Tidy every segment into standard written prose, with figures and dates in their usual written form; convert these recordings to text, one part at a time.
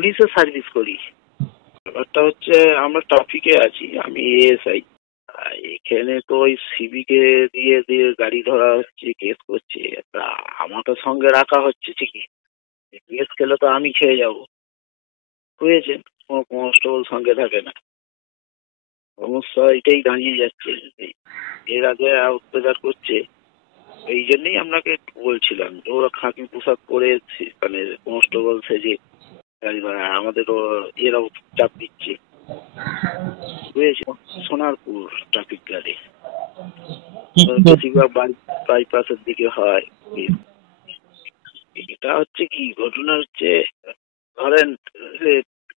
পুলিশে সার্ভিস করি। ব্যাপারটা হচ্ছে আমরা ট্রাফিকে আছি, আমি এএসআই। এখানে তো ওই সিভিকে দিয়ে দিয়ে গাড়ি ধরা হচ্ছে, কেস করছে। তা আমাকে সঙ্গে রাখা হচ্ছে ঠিকই, কেস খেলে তো আমি খেয়ে যাব। বুঝেছেন, কোনো কনস্টেবল সঙ্গে থাকে না। সমস্যা এটাই দাঁড়িয়ে যাচ্ছে। এর আগে অত্যাচার করছে, এই জন্যই আপনাকে বলছিলাম যে ওরা খাকি পোশাক পরে মানে কনস্টেবল সেজে গাড়ি ধরা, আমাদেরও এরাও চাপ দিচ্ছে। বুঝেছি, সোনারপুর ট্রাফিক গাড়ি বেশিরভাগ বাইপাসের দিকে হয়। এটা হচ্ছে কি ঘটনা হচ্ছে, ধরেন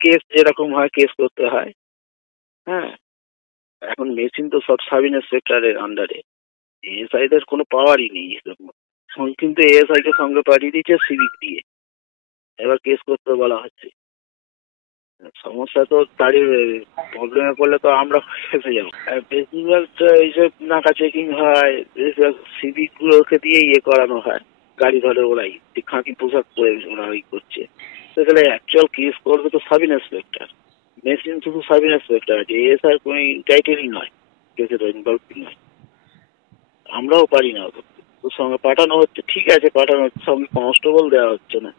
কেস যেরকম হয় কেস করতে হয়। হ্যাঁ, এখন মেশিন তো সব সাব ইন্সপেক্টরের আন্ডারে, এএসআইদের কোনো পাওয়ারই নেই। কিন্তু এএসআই কে সঙ্গে পাঠিয়ে দিচ্ছে সিভিক দিয়ে, এবার কেস করতে বলা হচ্ছে। সমস্যা তো তারই, প্রবলেমে পড়লে তো আমরা ফেসে যাবো। বেশিরভাগ এইসব নাকা চেকিং হয়, বেশিরভাগ সিভিক গুলোকে দিয়ে করানো হয়। গাড়ি ধরে ওরাই খাঁকি পোশাক পরে ওরা করছে। সেখানে অ্যাকচুয়াল কেস করবে তো সাব ইন্সপেক্টর, মেশিন শুধু সাব ইন্সপেক্টর আছে, এএসআই কোনো টাইটেলই নয়, কেসের ইনভলভ নয়। আমরাও পারি না, ওর সঙ্গে পাঠানো হচ্ছে, ঠিক আছে পাঠানো হচ্ছে, সঙ্গে কনস্টেবল দেওয়া হচ্ছে না।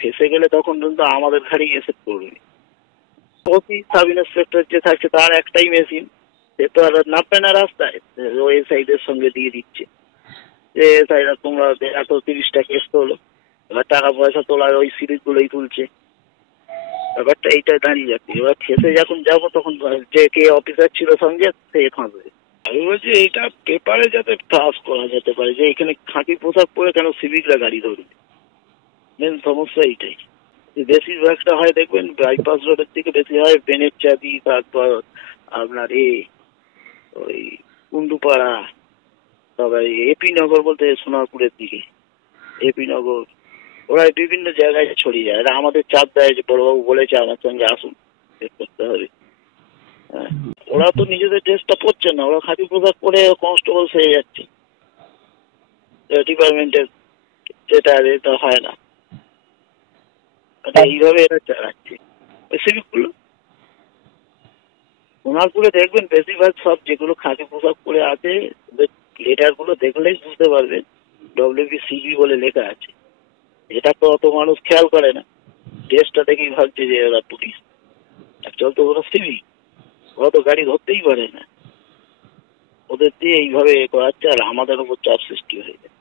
ফেসে গেলে তখন কিন্তু আমাদের ঘাড়ি এসে পড়বে। ওসি সাব ইন্সপেক্টর যে থাকছে তার একটাই মেশিন, সে তো আর নামবে না রাস্তায়, ও এসআইদের সঙ্গে দিয়ে দিচ্ছে যে এসআইরা তোমরা এত 30টা কেস তোলো, এবার টাকা পয়সা তোলার ওই সিরিজগুলোই তুলছে। ব্যাপারটা এইটাই দাঁড়িয়ে যাচ্ছে। এবার ফেসে যখন যাবো তখন যে কে অফিসার ছিল সঙ্গে সে ফাঁসবে। আমি বলছি এইটা পেপারে যাতে পাস করা যেতে পারে যে এখানে খাঁটি পোশাক পরে কেন সিভিকরা গাড়ি ধরবে। মেন সমস্যা এইটাই। বেশিরভাগটা হয় দেখবেন বাইপাস রোডের দিকে বেশি হয়, বেনের চাঁদি, তারপর আপনার ওই কুন্ডুপাড়া, তবে এপি নগর বলতে সোনারপুরের দিকে এপি নগর, ওরা বিভিন্ন জায়গায় ছড়িয়ে যায়। এরা আমাদের চাপ দেয় যে বড়বাবু বলেছে আমার সঙ্গে আসুন, চেক করতে হবে। হ্যাঁ, ওরা তো নিজেদের ড্রেসটা পরছে না, ওরা খাঁটি পোশাক পরে কনস্টেবল হয়ে যাচ্ছে ডিপার্টমেন্টের, যেটা এটা হয় না। এইভাবে এরা চালাচ্ছে ওই সিভিকগুলো। সোনারপুরে দেখবেন বেশিরভাগ সব যেগুলো খাঁটি পোশাক পরে আছে, লেটার গুলো দেখলেই বুঝতে পারবেন WBCB বলে লেখা আছে। এটা তো অত মানুষ খেয়াল করে না, ড্রেসটা দেখেই ভাবছে যে ওরা পুলিশ, অ্যাকচুয়াল তো ওরা সিভিক। ওরা তো গাড়ি ধরতেই পারে না, ওদের দিয়ে এইভাবে করাচ্ছে আর আমাদের উপর চাপ সৃষ্টি হয়ে যায়।